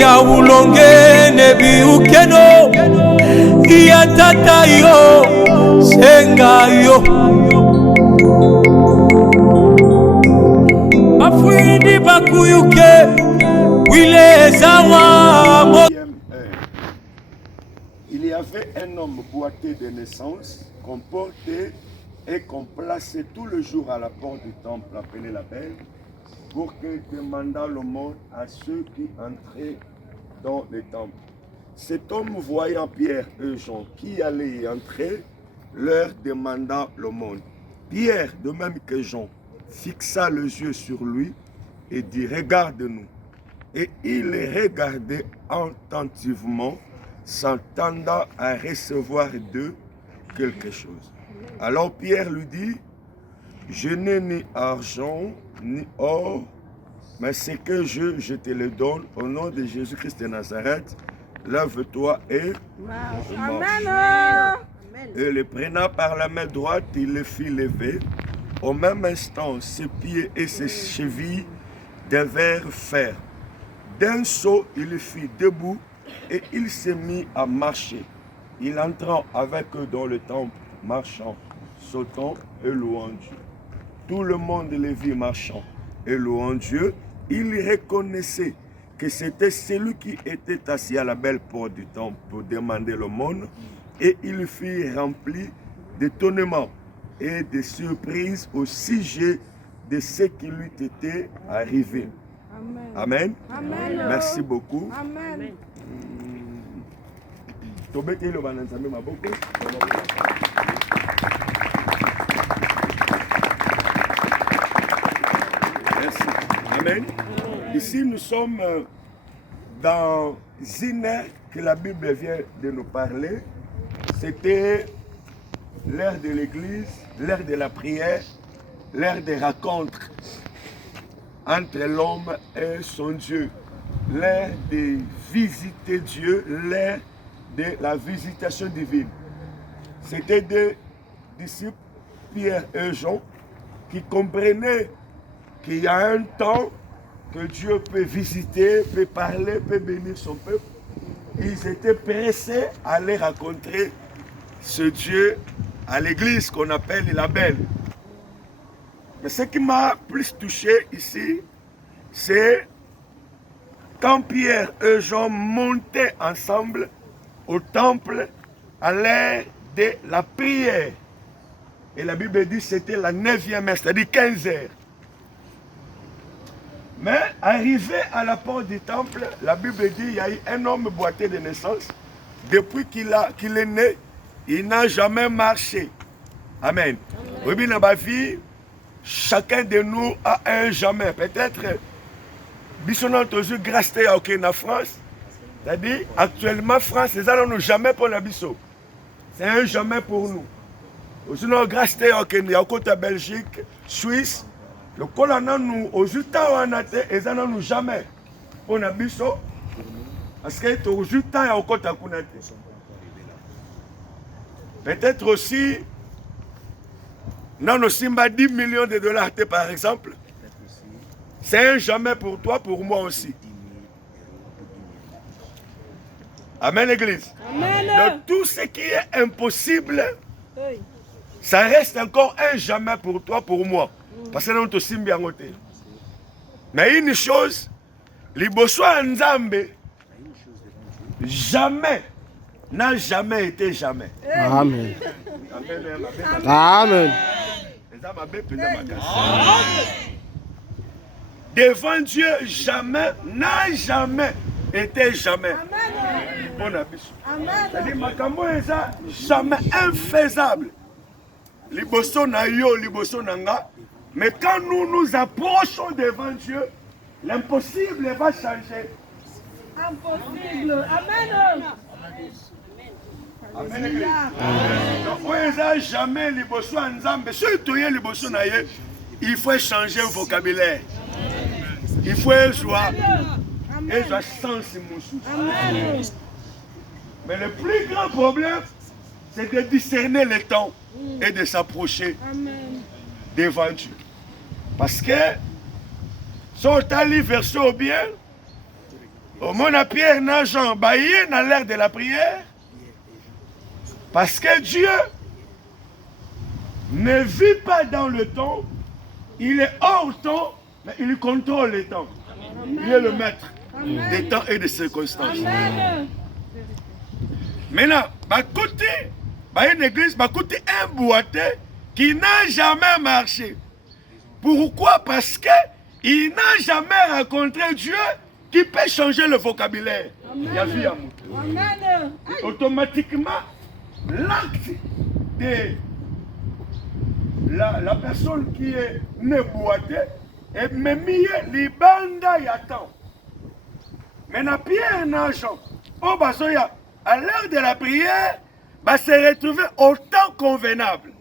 ya ulonge nebi ukeno ya tata yo senga yo afuindi bakuyuke wile zawa. Il y avait un homme boité de naissance qu'on portait et qu'on plaçait tout le jour à la porte du temple appelé la Belle pour qu'il demandât l'aumône à ceux qui entraient dans le temple. Cet homme, voyant Pierre et Jean qui allaient y entrer, leur demanda l'aumône. Pierre, de même que Jean, fixa les yeux sur lui et dit « Regarde-nous ». Et il les regardait attentivement, s'attendant à recevoir d'eux quelque chose. Alors Pierre lui dit, je n'ai ni argent ni or, mais ce que je te le donne au nom de Jésus-Christ de Nazareth, lève-toi et marche. Et le prenant par la main droite, il le fit lever. Au même instant, ses pieds et ses chevilles devinrent fermes. D'un saut, il le fit debout et il se mit à marcher. Il entra avec eux dans le temple, marchant, sautant et louant Dieu. Tout le monde le vit marchant et louant Dieu. Il reconnaissait que c'était celui qui était assis à la belle porte du temple pour demander l'aumône, et il fut rempli d'étonnement et de surprise au sujet de ce qui lui était arrivé. Amen. Amen. Merci beaucoup. Amen. Merci. Amen. Ici, nous sommes dans une ère que la Bible vient de nous parler. C'était l'ère de l'église, l'ère de la prière, l'ère des rencontres entre l'homme et son Dieu, l'ère de visiter Dieu, l'ère de la visitation divine. C'était des disciples, Pierre et Jean, qui comprenaient qu'il y a un temps que Dieu peut visiter, peut parler, peut bénir son peuple. Ils étaient pressés à aller rencontrer ce Dieu à l'église qu'on appelle la Belle. Mais ce qui m'a plus touché ici, c'est quand Pierre et Jean montaient ensemble au temple à l'heure de la prière. Et la Bible dit que c'était la 9e heure, c'est-à-dire 15 heures. Mais arrivé à la porte du temple, la Bible dit qu'il y a eu un homme boité de naissance. Depuis qu'il est né, il n'a jamais marché. Amen. Oui, dans ma vie, chacun de nous a un jamais. Peut-être, bisonnant aux yeux, grâce à France. C'est-à-dire, actuellement, France, les gens n'ont jamais pour la bisso. C'est un jamais pour nous. Sinon, grâce à Belgique, Suisse, le colonel nous, aux États, on a été, et ça nous jamais pour la bisso. Parce que aux États, il y a encore ta kunate. Peut-être aussi, nous avons 10 millions de dollars, par exemple. C'est un jamais pour toi, pour moi aussi. Amen, l'église. Donc, tout ce qui est impossible, ça reste encore un jamais pour toi, pour moi. Parce que nous sommes aussi bien côté. Mais une chose, les Bossois Nzambe, jamais, n'a jamais été jamais. Amen. Amen. Devant Dieu, jamais, n'a jamais été jamais. C'est-à-dire, Makambo est jamais infaisable. Liboso na yo, liboso nanga. Mais quand nous nous approchons devant Dieu, l'impossible va changer. Impossible. Amen. Amen. Donc, jamais liboso nzambe. Surtout liboso na ye, il faut changer le vocabulaire. Il faut joie. Et joie sans moussou. Mais le plus grand problème, c'est de discerner le temps et de s'approcher devant Dieu. Parce que, si on t'a lu verset au bien, Au monde Pierre n'a Jean, baillé dans l'ère de la prière. Parce que Dieu ne vit pas dans le temps, il est hors temps, mais il contrôle le temps. Amen. Il est le maître des temps et des circonstances. Amen. Maintenant, une église, un boité qui n'a jamais marché. Pourquoi? Parce qu'il n'a jamais rencontré Dieu qui peut changer le vocabulaire. Amen. Amen. Automatiquement, l'acte de la personne qui est née boitée est mis libanda yatan. Maintenant, Pierre Nanchon, à l'heure de la prière, va se retrouver au temps convenable.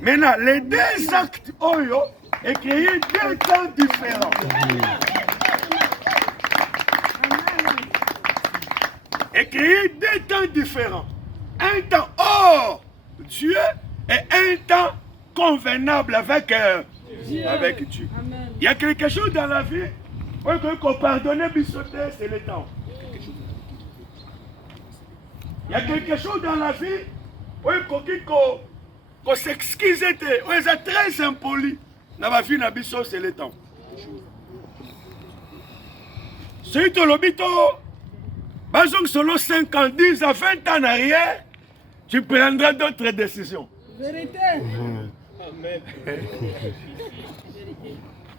Maintenant, les deux actes Oyo est créé deux temps différents. Et créé deux temps différents. Un temps hors Dieu et un temps convenable avec Dieu. Amen. Il y a quelque chose dans la vie qu'on pardonne, c'est le temps. Il y a quelque chose dans la vie qu'on s'excuse, on est très impoli. Dans la vie, c'est le temps. Si tu l'habites, selon 5 ans, 10 à 20 ans en arrière, tu prendras d'autres décisions. Vérité. Amen.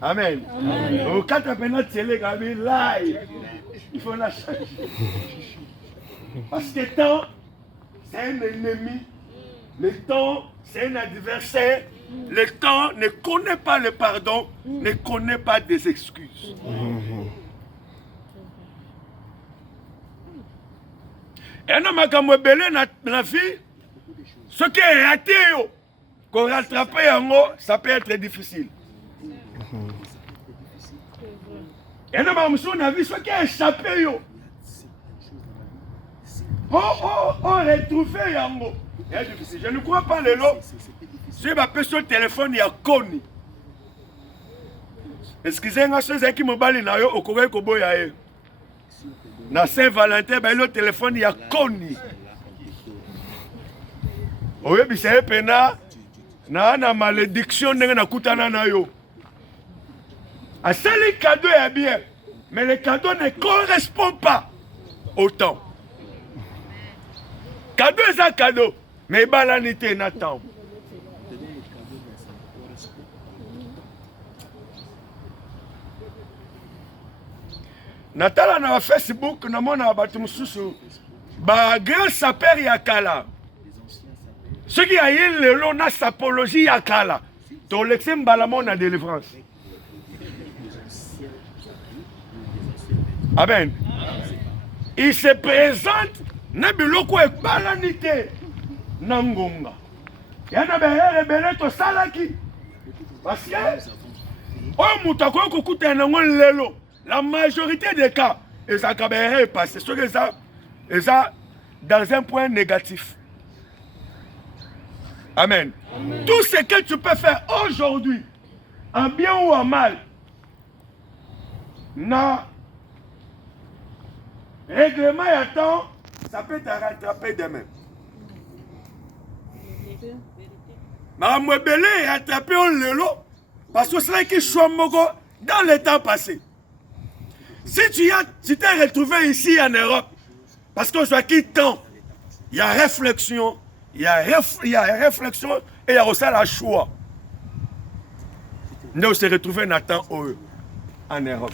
Amen. Amen. Quand tu as live, il faut la changer. Parce que le temps, c'est un ennemi. Le temps, c'est un adversaire. Le temps ne connaît pas le pardon, ne connaît pas des excuses. Et un homme qui a belé dans la vie, ce qui est raté, qu'on rattrape, ça peut être difficile. Et un homme qui a vu ce qui est échappé, on retrouve yango. C'est difficile. Je ne crois pas le lot. Si je m'appelle sur le téléphone, il y a Koni. Excusez-moi, ceux qui me balent na yo au Kobe Koboya. Na Saint-Valentin, le téléphone, il y a Koni. Oui, mais c'est pena. Na malédiction na kutana na yo. À ça, les cadeaux est bien. Mais les cadeaux ne correspondent pas au temps. Cadeau est un cadeau, mais balanité n'attend. Natala na Facebook, na mona batu mususu, ba grand sapeur yakala. Ce qui a eu le long na sapologie yakala. Ton l'exem balamon na délivrance. Amen. Il se présente. Nabiloko e balanité nangonga. Yana behere beleto salaki. Parce que mutako kokuta nango lelo. La majorité des cas, et ça est passé. Ce que ça dans un point négatif. Amen. Amen. Tout ce que tu peux faire aujourd'hui, en bien ou en mal, na règlement et temps, ça peut te rattraper demain. Mais je vais rattraper le lot parce que c'est là qui soit dans le temps passé. Si tu t'es retrouvé ici en Europe, parce que je qui temps, il y a réflexion, il y a réflexion et il y a aussi la choix. Nous se retrouver Nathan en Europe.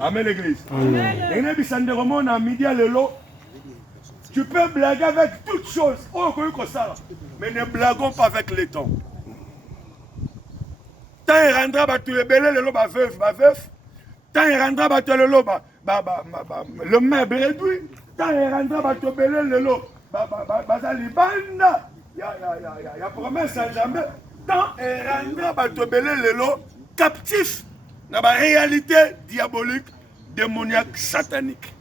Amen l'église. Tu peux blaguer avec toutes choses, mais ne blaguons pas avec les temps. Tant il rendra tu es belé le lot veuf. Tant il rendra le meuble réduit. Tant il rendra tu belé le lot il y a promesse à jamais. Tant il rendra tu belé le lot captif dans la réalité diabolique, démoniaque, satanique.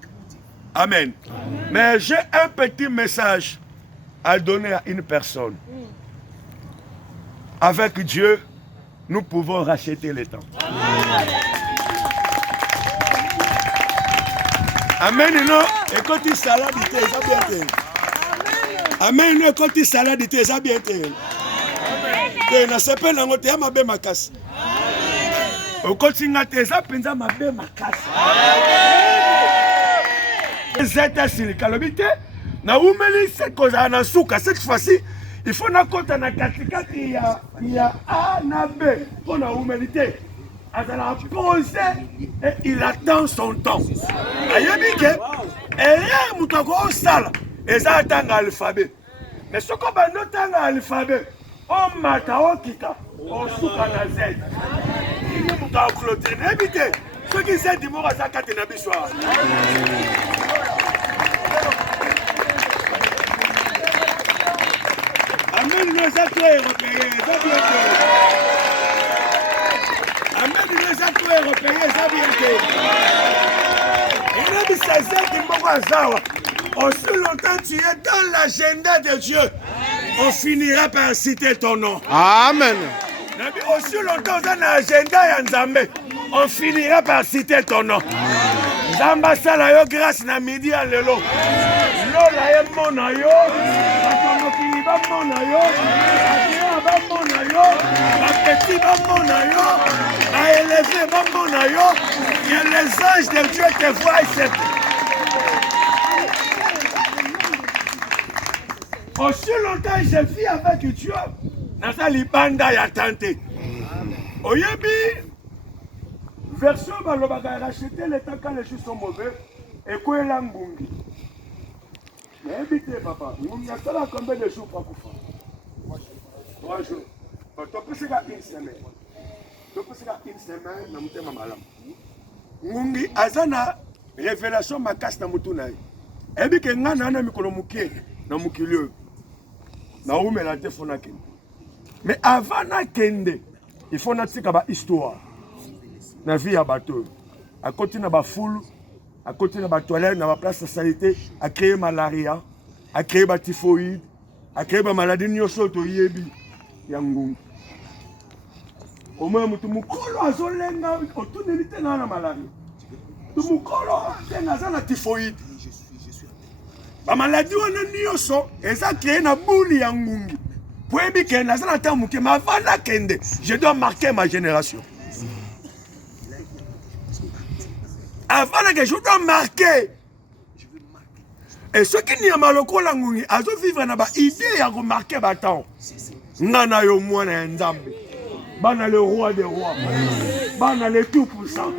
Amen. Amen. Mais j'ai un petit message à donner à une personne. Avec Dieu, nous pouvons racheter le temps. Amen. Amen, non. Et quand il salade, il est bien. Amen, non. Quand il salade, il est bien. Et na sepe na ngote ya mabe makasi. Okotinga teza penza mabe makasi. Zeta silika lobite na umeli se koza na suka cette fois-ci il faut na kota na katikati ya A na B pour na humilité. Azala posé et il attend son temps. Ayebi ke erreur mutako sala eza tanga alphabet. Mais ce qu'on va noter dans l'alphabet, on mata o kita, on souka na Z. Il est pour ta clôture. Évitez, ceux qui s'aident du mot à sa carte n'a pas soir. Amen, nous sommes européens, ça vient de. Amen, nous sommes européens, ça vient de. Il a mis sa Z du mot à Zawa. Aussi longtemps tu es dans l'agenda de Dieu, on finira par citer ton nom. Amen. Aussi longtemps dans l'agenda de Nzambe, on finira par citer ton nom. Nzamba sala yo grâce na midi à lelo. Lola ye mona yo, batonoki ba mona yo, adia ba mona yo, petit ba mona yo, a élevé ba mona yo. Et les anges de Dieu te voient ici. Aussi longtemps je vis avec Dieu, dans libanda ya tante. Oyebi, version balobaka racheter les temps quand les choses sont mauvais et quoi la ngungi. Mais évitez papa, ngungi a sala combien de jours pour kufa? 3 jours. Tu peux faire une semaine. Tu peux faire une semaine na mutema malamu. Ngungi azana révélation makasi na mutu naye. Ebi ke ngana na mikolo mukie na mukilio. Mais avant na kende, il faut natika ba histoire. Na vie à bateau. À côté na ba foule, à côté na ba toilette, na ba place de saleté, à créer malaria, à créer ba typhoïde, à créer ba maladie nyosho to yebi yangu. Au moins mutu mukolo azolenga otunelite na malaria. Tu mukolo tenga za na typhoïde. La maladie on a nioso, et ça crée une boule ya ngungi. Pour éviter que ça n'attend que ma vana kende, je dois marquer ma génération. Avant que je dois marquer. Et ceux qui n'y a maloko la ngungi, à vivre na ba idée à remarquer bâton. Nana yo mwana nzambe. Bana le roi des rois. Bana le tout puissant.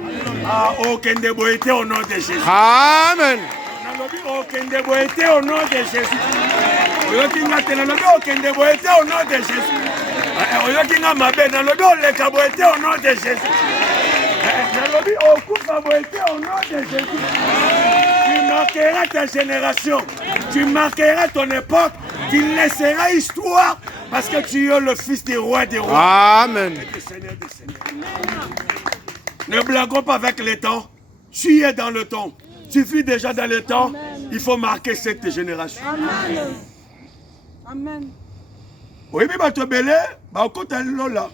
Ah, aucun de boité au nom de Jésus. Amen. Aucun de boité au nom de Jésus. Aucun de boité au nom de Jésus. Oyokinga mabe na lobi oleka boité au nom de Jésus. Na lobi okufa boité au nom de Jésus. Tu marqueras ta génération. Tu marqueras ton époque. Tu laisseras histoire parce que tu es le fils du roi des rois. Amen. Ne blaguons pas avec le temps. Tu es dans le temps. Tu vis déjà dans le temps. Amen. Il faut marquer cette génération. Amen. Amen. Oui, mais tu belé, à côté de Lola.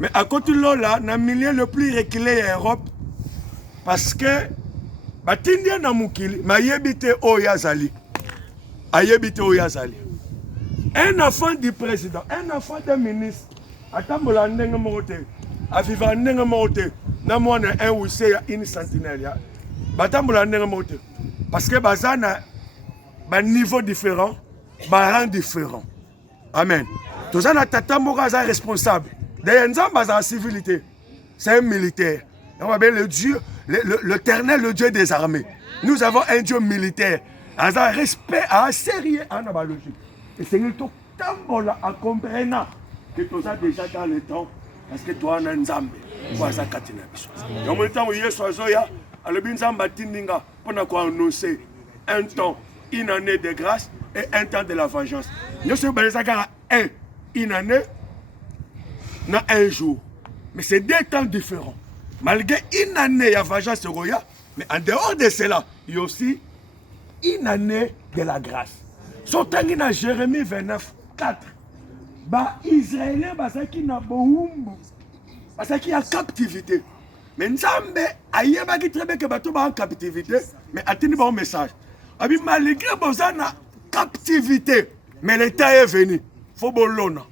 Mais à côté de Lola, dans le milieu le plus reculé en Europe, parce que, Batindia na mukili, ma yebite oyazali. Ayebite oyazali. Un enfant du président, un enfant du ministre, atambola ndenge mote, aviva ndenge mote, na mwana un wuse ya une centenaire. Batambola ndenge mote. Parce que bazana ba niveau différent, ba rang différent. Amen. Tous en tatamboka est responsable. D'ailleurs, Nzamba a civilité. C'est un militaire. On va le Dieu, l'éternel, le Dieu des armées. Nous avons un Dieu militaire. Un respect à sérieux en abalogie. Et c'est tout tambola à comprendre que tu as déjà dans le temps. Parce que toi, on a Nzambe. Voilà katina biso. Et en même temps, il y a Sozoya, le Nzamba tindinga pour nous annoncer un temps, une année de grâce et un temps de la vengeance. Nous sommes une année, un jour. Mais c'est 2 temps différents. Malgré une année, il y a vengeance de Roya, mais en dehors de cela, il y a aussi une année de la grâce. Surtout dans Jérémie 29, 4. Bah, Israël, qui n'a pas parce qu'il y a captivité. Mais Nzambe ayeba qui très bien que bato ba en captivité, mais atteindre bon message. Abi malgré bozana captivité, mais l'état est venu. Faut bolona.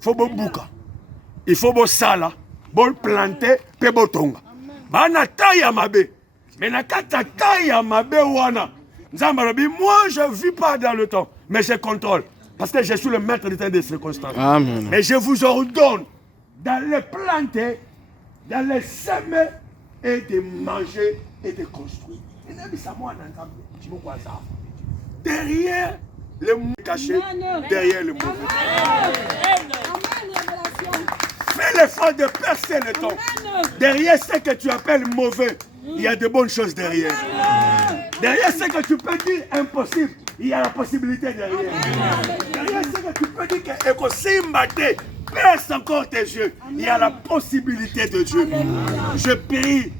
Faut bobuka. Il faut bo sala, bo planter, pe botonga. Ba na taille mabe. Mais na kata taille mabe wana. Nzambe abi moi je vis pas dans le temps, mais je contrôle parce que je suis le maître du temps des circonstances. Amen. Mais je vous ordonne d'aller planter, d'aller semer et de manger et de construire. Derrière le mot caché, derrière le mot. Fais l'effort de percer le temps. Derrière ce que tu appelles mauvais, il y a de bonnes choses derrière. Derrière ce que tu peux dire impossible, il y a la possibilité derrière. Derrière ce que tu peux dire que écosymbaté, perce encore tes yeux, il y a la possibilité de Dieu. Je prie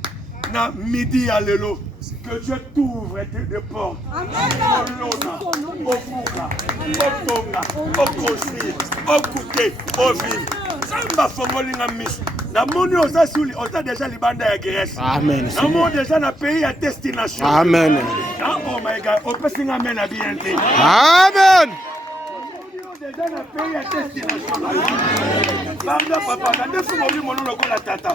dans midi à l'élo que Dieu t'ouvre des portes. Au Fouka, au Tonga, au construire, au goûter, au vivre. Samba fongolinga miss. Na moni oza suli, oza déjà libanda ya Grèce. Amen. Na moni déjà na pays à destination. Amen. Oh my God, opesinga amen à bien. Amen. Déjà na pays à destination. Banga papa, na defu moli mono lokola tata.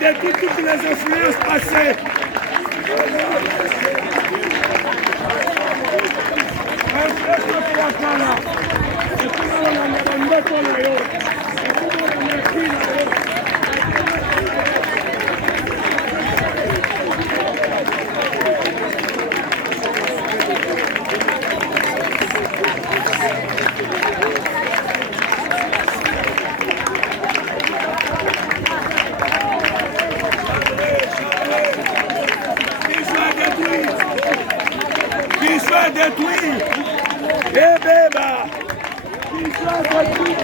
Détruis toutes les influences passées. Détruit. Et béba. Il soit détruit.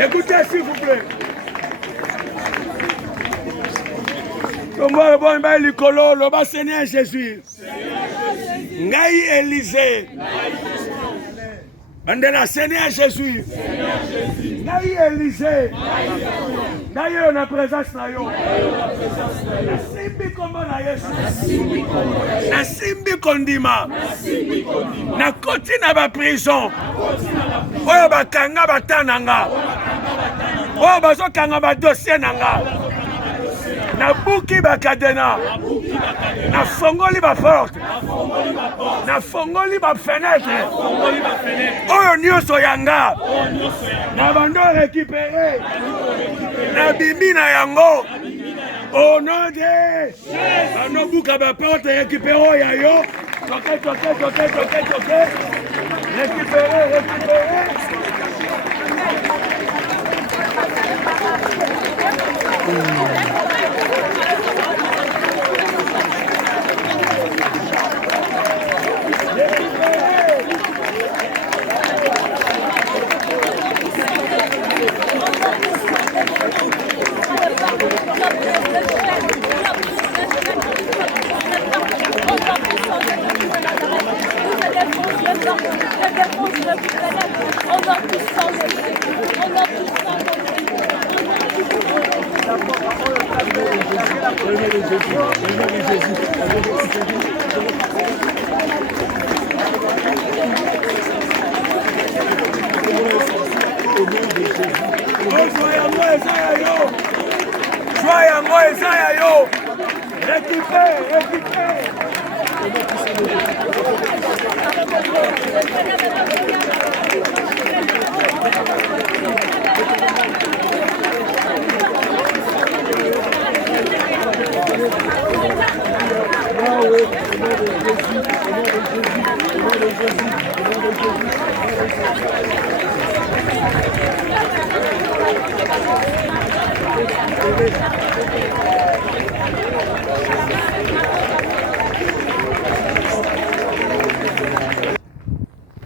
Écoutez s'il vous plaît. Comment le bon bail likolo le bas Seigneur Jésus. Ngai Élysée. Bandela Seigneur Jésus. Ngai Élysée. Ngai na présence na yo. Nasimbi kombo na Yesu. Nasimbi kondima. Na koti na ba prison. Oyo bakanga batananga. Oyo bazokanga ba dossier nanga. Na buki bakadena. Na fongoli ba porte. Na fongoli ba fenêtre. Oyo nyonso yanga. Na bando récupérer. Na bimbi na yango. Au nom de Jésus. Na buka ba porte récupérer ya yo. Toquez. Récupérer.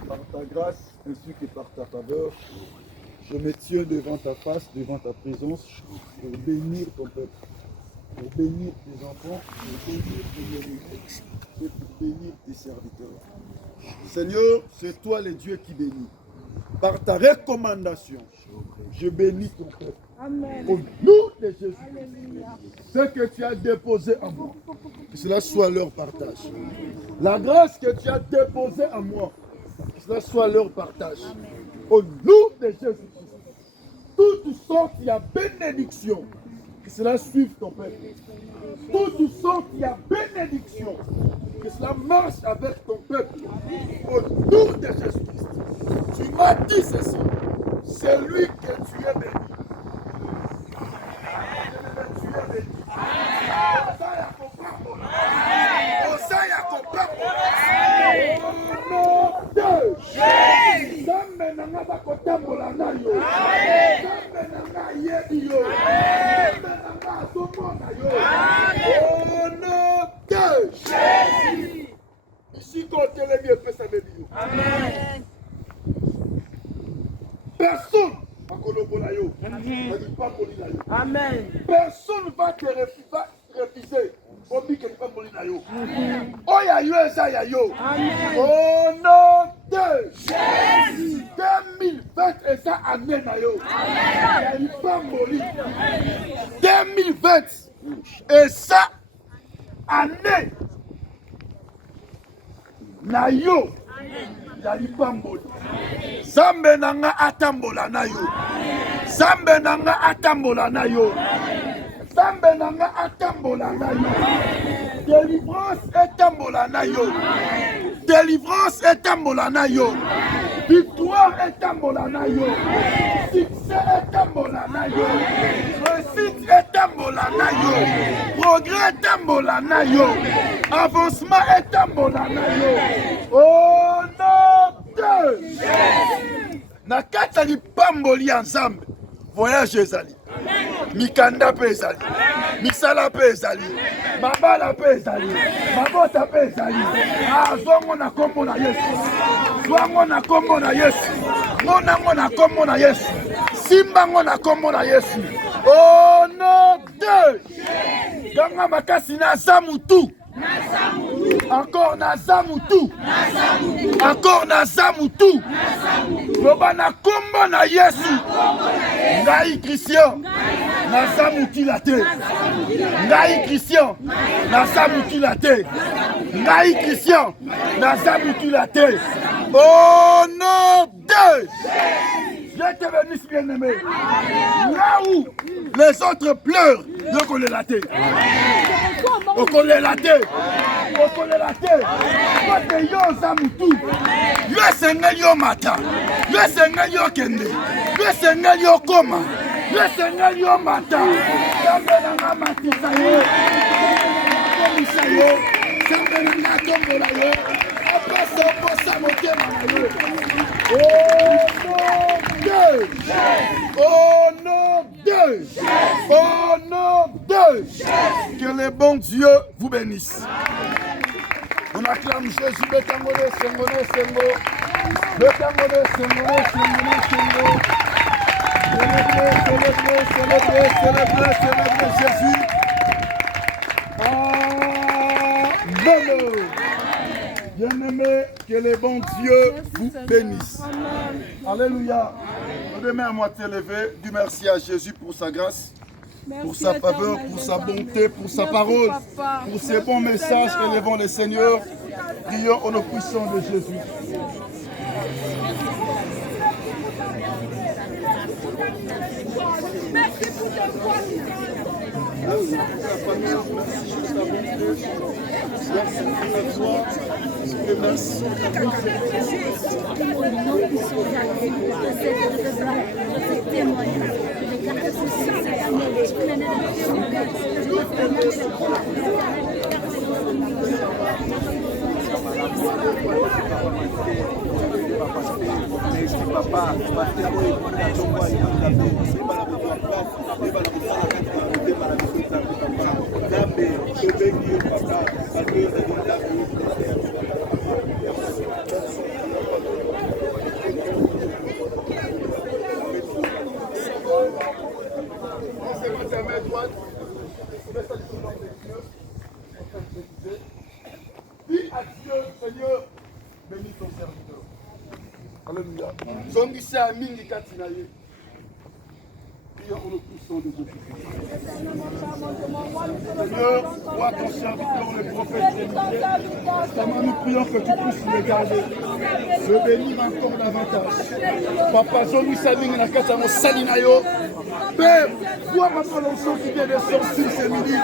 Par ta grâce ainsi que par ta faveur, je me tiens devant ta face, devant ta présence, pour bénir ton peuple, pour bénir tes enfants, pour bénir tes bien-aimés et pour bénir tes serviteurs. Seigneur, c'est toi le Dieu qui bénit. Par ta recommandation, je bénis ton peuple. Amen. Au nom de Jésus, ce que tu as déposé en moi, que cela soit leur partage. La grâce que tu as déposée en moi, que cela soit leur partage. Au nom de Jésus, toute sorte il y a bénédiction, que cela suive ton peuple. Toute sorte il y a bénédiction, que cela marche avec ton peuple. Au nom de Jésus-Christ, tu m'as dit ceci, c'est lui que tu es béni. Personne Amen. personne va te refuser. Oh, ya yo, ça ya yo. Au nom de Jésus. 2020 et ça année na yo. Il pas mourir. 2020 et ça année na yo. Il pas mourir. Zambe nanga atambola na yo. Zambe nanga atambola na yo. Zambe nanga atambola na yo. Délivrance etambola na yo. Délivrance etambola na yo. Victoire etambola na yo. Succès etambola na yo. Réussite etambola na yo. Progrès etambola na yo. Avancement etambola na yo. Au nom de Jésus. Na kata lipamboli ya Nzambe. Voyage ezali. Mikanda pe ezali. Misala pe ezali. Mabala pe ezali. Mabota pe ezali. Ah, zongo na kombo na Yesu. Zongo na kombo na Yesu. Mona na kombo na Yesu. Simba na kombo na Yesu. Au nom de Jésus. Ganga makasi na zamutu. Encore na zamutu. Encore na zamutu. Loba na kombo na Yesu. Ngai Christian. Na zamutu la te. Ngai Christian. Na zamutu la te. Ngai Christian. Na zamutu la te. Au nom de Jésus. Je te bénisse, bien-aimé. Là où les autres pleurent, je connais la terre. On connaît la terre. On connaît la terre. Quand yo zamutu, yo sengel yo mata, yo sengel yo kende, yo sengel yo koma, yo sengel yo mata. Sambe na matisa yo, komisa yo, sambe na tombola yo, apasa posa motema na yo. Au nom de Jésus. Au nom de Jésus. Que le bon Dieu vous bénisse. On acclame Jésus. Betangole, sengole, sengo. Betangole, sengole, sengole, sengo. Célébrez Jésus. Amen. Bien-aimé, que le bon Dieu vous bénisse. Alléluia. Demain à moitié levé, du merci à Jésus pour sa grâce. pour sa faveur, pour sa bonté, pour sa parole, pour ses bons messages. Élevons le Seigneur. Prions au nom puissant de Jésus. Merci pour ta foi. Merci pour ta faveur, merci pour ta bonté, merci pour ta joie, et merci pour ta Merci papa, dis à Dieu, Seigneur, bénis ton serviteur. Alléluia. Zongisi a mingi katina ye. Prions au nom puissant de Dieu. Seigneur, vois ton serviteur, le prophète Jésus. Seigneur, nous prions que tu puisses le garder. Le bénir encore davantage. Papa, Zongisi a mingi na katano salinayo. Père, vois maintenant l'onction qui vient de sortir ce midi.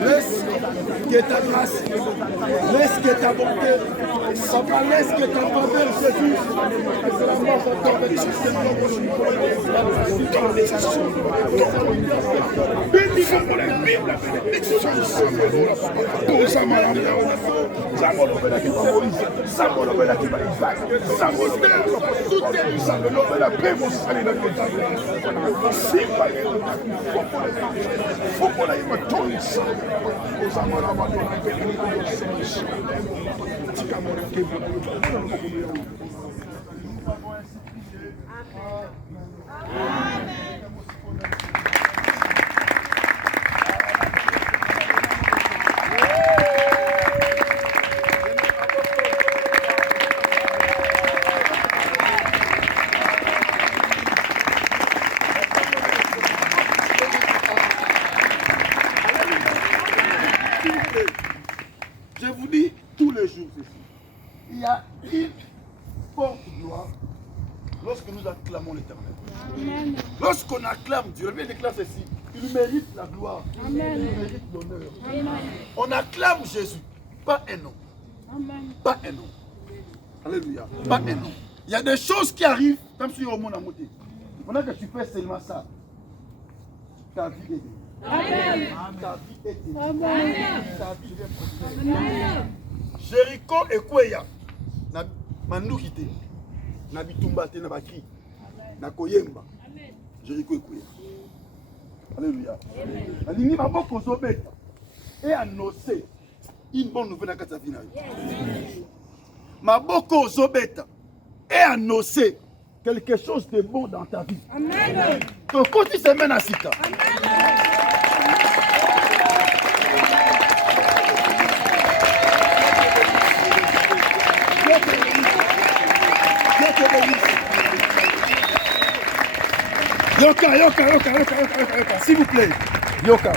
Laisse que ta grâce, laisse que ta bonté, papa, laisse que ta faveur, Jésus, que c'est la mort encore de Jésus. Bénissons pour la Bible, la bénédiction du Saint-Esprit. Pour ça, madame, je vous dis tous les jours ceci. Il y a une forte gloire lorsque nous acclamons l'Éternel. Lorsqu'on acclame Dieu, je vais déclarer ceci. Il mérite la gloire. Il mérite l'honneur. On acclame Jésus, pas un nom. Pas un nom. Alléluia. Pas un nom. Il y a des choses qui arrivent, comme si au monde a monté. Pendant que tu fais seulement ça, ta vie est bénie. Amen. Ta vie est bénie. Amen. Ta vie est prospère. Jéricho et Kweya, na mandukite, na bitumbate na bakri, na koyemba. Jéricho et Kweya. Alléluia. Alingi maboko zobeta et annoncer une bonne nouvelle à ta vie. Maboko zobeta et annoncer quelque chose de bon dans ta vie. Amen. Donc quand tu se mènes à Sika. Yoka, s'il vous plaît. Yoka.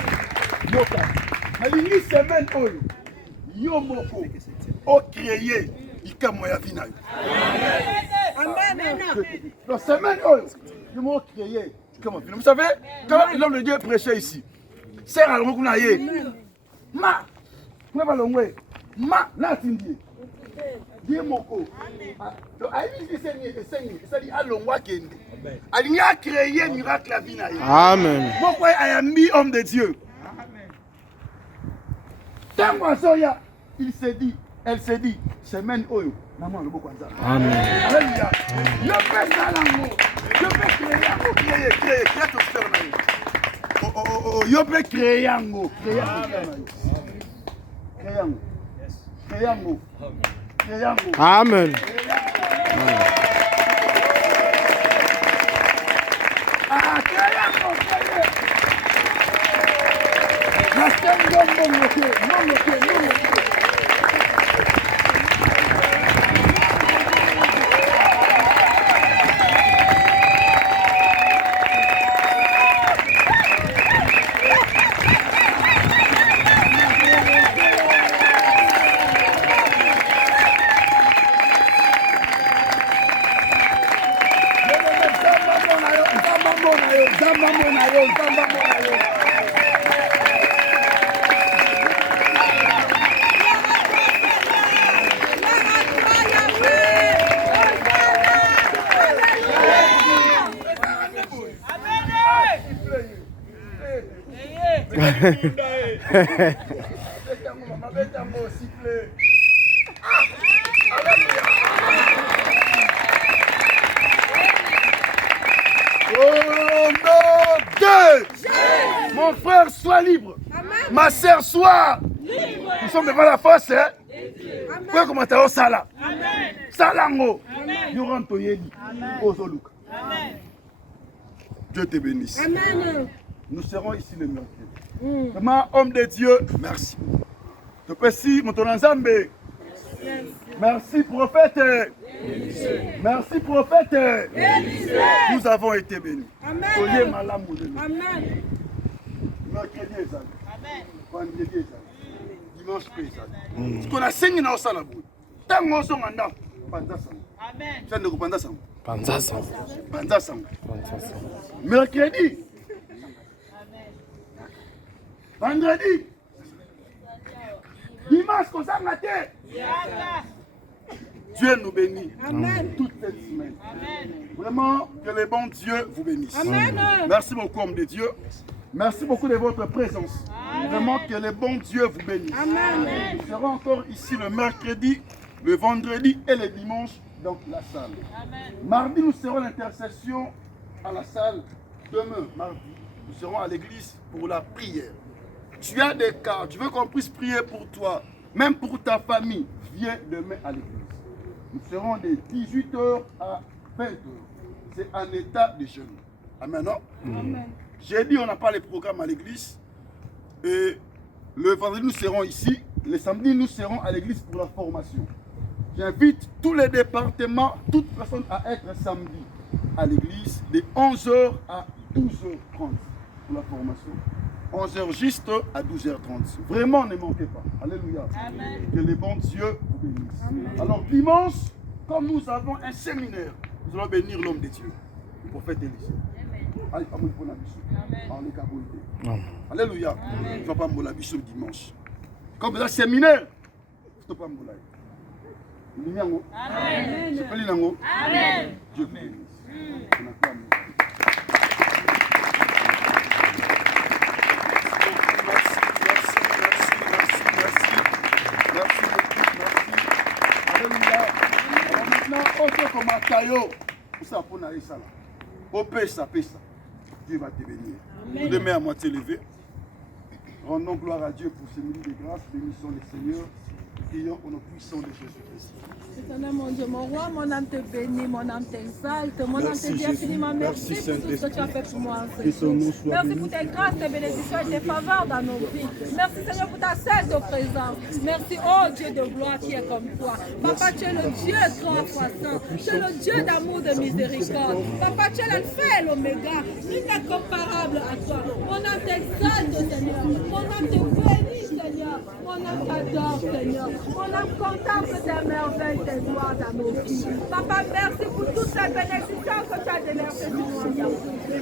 Alingi semaine oyo. Yomoko. O créé. Ika moya vina. Amen. La semaine oyo. Yomo créé. Vous savez, quand l'homme de Dieu prêchait ici, c'est à l'on a yé. Ma. Vous n'avez pas ma. Natindi. Dieu moko. Il a créé un miracle à vie. Amen. Pourquoi I am mis homme de Dieu? Amen. Il s'est dit, elle s'est dit, semaine oyo. Amen. Alléluia. Je peux créer un mot. Créer ton frère. Je peux créer un mot. Amen. Mon frère, sois libre. Amen. Ma sœur, sois Libre. Nous sommes devant la force. Hein? Amen. Pourquoi comment tu as ça là? Amen. Salango. Amen. Nous rentrons Amen. Dieu te bénisse. Amen. Nous serons ici le mercredi. Vraiment, homme de Dieu, merci. Te merci, mon Tonanzambe. Merci, prophète. Merci, prophète. Nous avons été bénis. Amen. Amen. Mercredi ezali. Vendredi ezali. Dimanche pe ezali. Ce qu'on a saigné na osala bout. Tango osonga ndako. Panza sango. Amen. Ça ne ko panza sango. Panza sango. Panza sango. Mercredi. Vendredi. Dimanche kozanga te. Dieu nous bénit. Amen. Toute cette semaine. Amen. Vraiment, que le bon Dieu vous bénisse. Amen. Merci beaucoup, homme de Dieu. Merci beaucoup de votre présence. Vraiment, que le bon Dieu vous bénisse. Amen. Nous serons encore ici le mercredi, le vendredi et le dimanche dans la salle. Amen. Mardi, nous serons l'intercession à la salle. Demain, mardi, nous serons à l'église pour la prière. Tu as des cas, tu veux qu'on puisse prier pour toi, même pour ta famille, viens demain à l'église. Nous serons de 18h à 20h. C'est un état de jeûne. Amen, non? Amen. J'ai dit on n'a pas les programmes à l'église. Et le vendredi, nous serons ici. Le samedi, nous serons à l'église pour la formation. J'invite tous les départements, toutes personnes à être samedi à l'église de 11h à 12h30 pour la formation. 11h juste à 12h30. Vraiment, ne manquez pas. Alléluia. Amen. Que le bon Dieu vous bénisse. Amen. Alors, dimanche, comme nous avons un séminaire, nous allons bénir l'homme de Dieu, le prophète Élisée. Alléluia. Je ne vais pas me laver dimanche. Comme ça, séminaire, je ne vais pas me laver. Amen. Je peux lire l'ango. Amen. Dieu vous bénisse. Dieu va te bénir. Nous demain à moitié levé. Rendons gloire à Dieu pour ce milieu de grâce. Bénissons le Seigneur. Prions au nom puissant de Jésus-Christ. Éternel mon Dieu, mon roi, mon âme te bénit, mon âme t'exalte, mon âme te dit infiniment merci pour tout ce que tu as fait pour moi. Merci pour tes grâces, tes bénédictions et tes faveurs dans nos vies. Merci Seigneur pour ta sainte présence. Merci, oh Dieu de gloire qui est comme toi. Papa, tu es le Dieu grand croissant. Tu es le Dieu d'amour, de miséricorde. Papa, tu es l'alpha et l'oméga. Il n'est comparable à toi. Mon âme t'exalte, Seigneur. Mon âme te bénit, Seigneur. Mon âme t'adore, Seigneur. Mon âme contemple tes merveilles, tes gloires dans nos vies. Papa, merci pour toutes ces bénédictions que tu as déversées sur nous.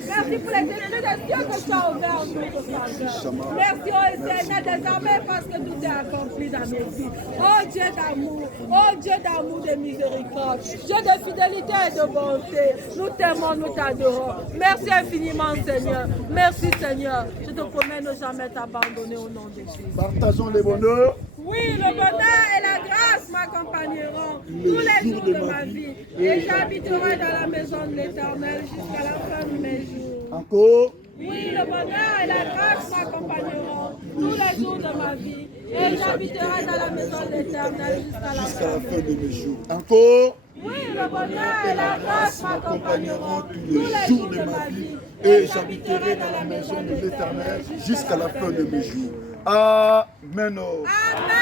Merci pour les ténèbres des cieux que tu as ouverts en notre faveur. Merci, oh Éternel, désormais parce que tout est accompli dans nos vies. Oh Dieu d'amour, oh Dieu d'amour, de miséricorde, Dieu de fidélité et de bonté. Nous t'aimons, nous t'adorons. Merci infiniment, Seigneur. Merci, Seigneur. Je te promets ne jamais t'abandonner au nom de Jésus. Partageons les bonheurs. Oui, le bonheur et la grâce m'accompagneront tous les jours de ma vie. Et j'habiterai dans la maison de l'Éternel jusqu'à la fin de mes jours. Encore. Oui, le bonheur et la grâce m'accompagneront tous les jours de ma vie. Et j'habiterai dans la maison de l'Éternel jusqu'à la fin de mes jours. Encore. Oui, le bonheur et la grâce m'accompagneront tous les jours de ma vie. Et j'habiterai dans la maison de l'Éternel jusqu'à la fin de mes jours. Amen. Amen.